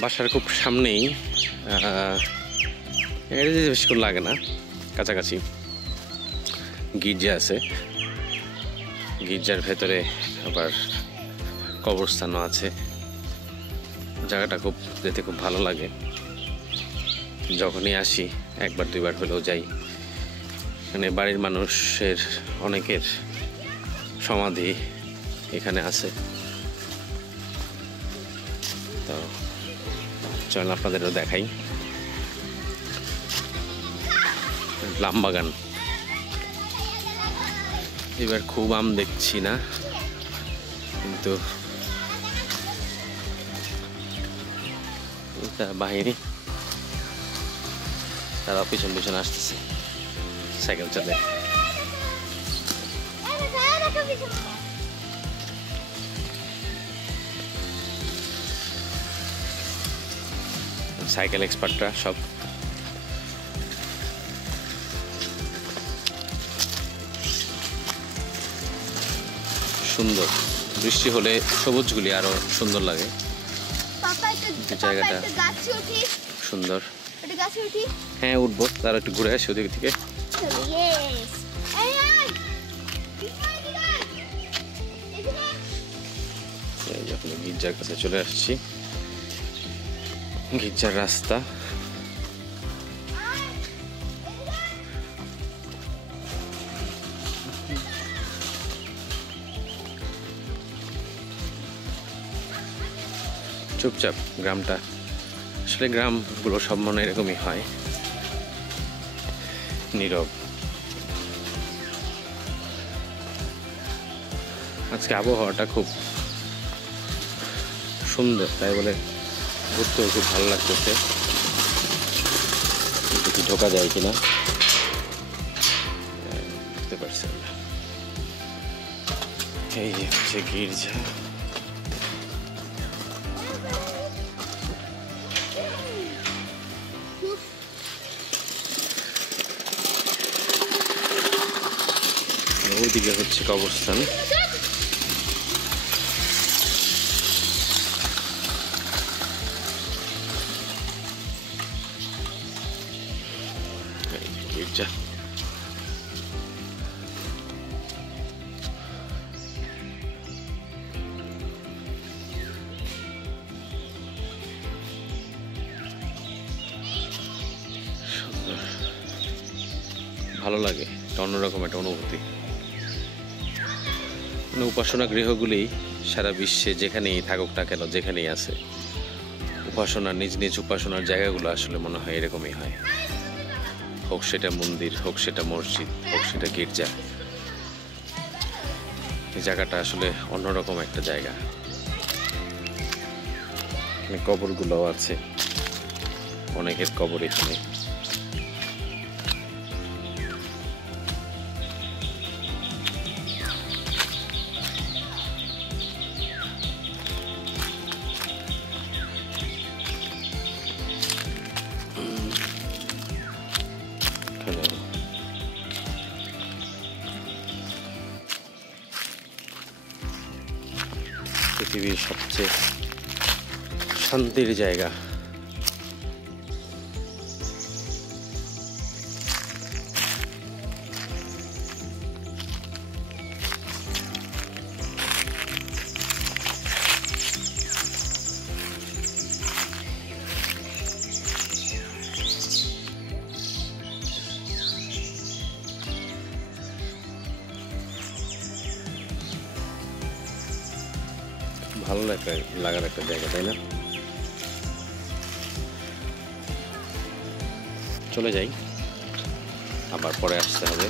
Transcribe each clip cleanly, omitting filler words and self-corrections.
বাসার খুব সামনেই, এটা বেশিক্ষণ লাগে না, কাছাকাছি গির্জা আছে। গির্জার ভেতরে আবার কবরস্থানও আছে। জায়গাটা খুব যেতে খুব ভালো লাগে। যখনই আসি একবার দুইবার হলেও যাই। এখানে বাড়ির মানুষের অনেকের সমাধি এখানে আছে। তো চল আপনাদেরও দেখাই। আমবাগান, এবার খুব আম দেখছি না, কিন্তু বাহিনী তারা পিছন পিছন আসতেছে সাইকেল চালে। সাইকেল এক্সপার্টরা সব। সুন্দর, বৃষ্টি হলে সবুজগুলি আরো সুন্দর লাগে। জায়গাটা সুন্দর। হ্যাঁ উঠবো, তারা একটু ঘুরে আসি ওদিক থেকে। যখন গির্জার কাছে চলে আসছি, গির্জার রাস্তা। চুপচাপ গ্রামটা, আসলে গ্রামগুলো সব মনে এরকমই হয়, নীরব। আজকে আবহাওয়াটা খুব সুন্দর, তাই বলে ঘুরতেও খুব ভালো লাগতেছে। দেখি ঢোকা যায় কিনা, বুঝতে পারছি না। এই হচ্ছে গির্জা। ওইদিকে হচ্ছে কবরস্থান। গির্জা ভালো লাগে, অন্যরকম একটা অনুভূতি। উপাসনা গৃহগুলি সারা বিশ্বে যেখানেই থাকুক না কেন, যেখানেই আছে, উপাসনা নিজ নিজ উপাসনার জায়গাগুলো আসলে মনে হয় এরকমই হয়। হোক সেটা মন্দির, হোক সেটা মসজিদ, হোক সেটা গির্জা, এই জায়গাটা আসলে অন্যরকম একটা জায়গা। কবরগুলোও আছে, অনেকের কবর এখানে। পৃথিবীর সবচেয়ে শান্তির জায়গা। ভালো লাগার একটা জায়গা, তাই না? চলে যাই, আবার পরে আসতে হবে।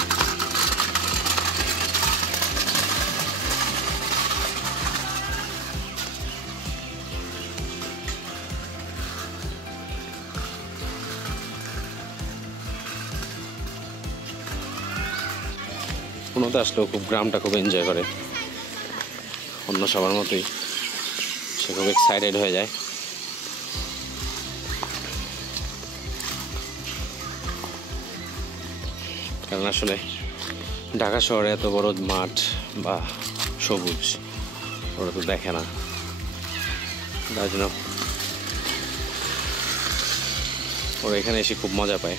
কোনোতে আসলেও খুব গ্রামটা খুব এনজয় করে, অন্য সবার মতোই সে খুব এক্সাইটেড হয়ে যায়। কারণ আসলে ঢাকা শহরে এত বড় মাঠ বা সবুজ ওরা তো দেখে না, তার জন্য ওরা এখানে এসে খুব মজা পায়।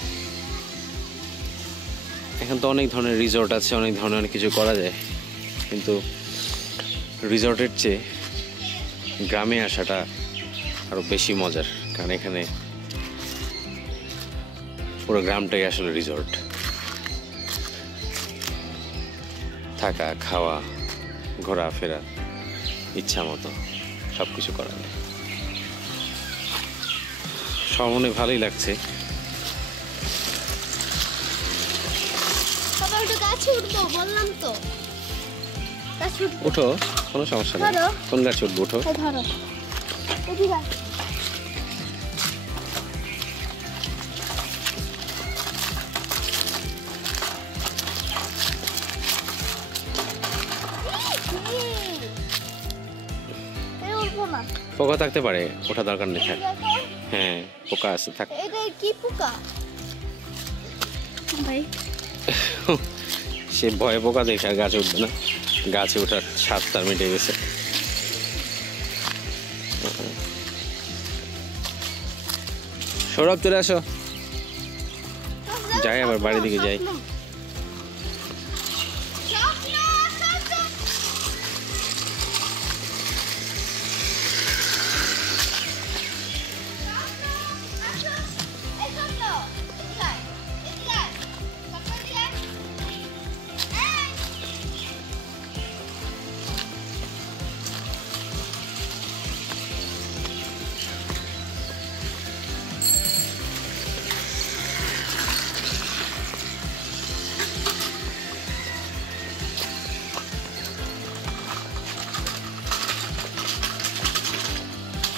এখন তো অনেক ধরনের রিসর্ট আছে, অনেক ধরনের অনেক কিছু করা যায়, কিন্তু রিসর্টের চেয়ে গ্রামে আসাটা আরও বেশি মজার। কারণ এখানে পুরো গ্রামটাই আসলে রিসর্ট। থাকা, খাওয়া, ঘোরাফেরা ইচ্ছা মতো সব কিছু করা যায়। সব মনে ভালোই লাগছে। উঠো, কোনো সমস্যা নেই। কোন গাছে উঠবো? উঠো। পোকা থাকতে পারে, ওঠা দরকার নেই। হ্যাঁ, পোকা আছে, থাক। এটা কি পোকা ভাই? সে ভয়ে পোকা দেখে আর গাছে উঠবে না। গাছে ওঠার স্বাদ তার মিটে গেছে। সৌরভ চলে আসো, যাই আবার বাড়ির দিকে যাই।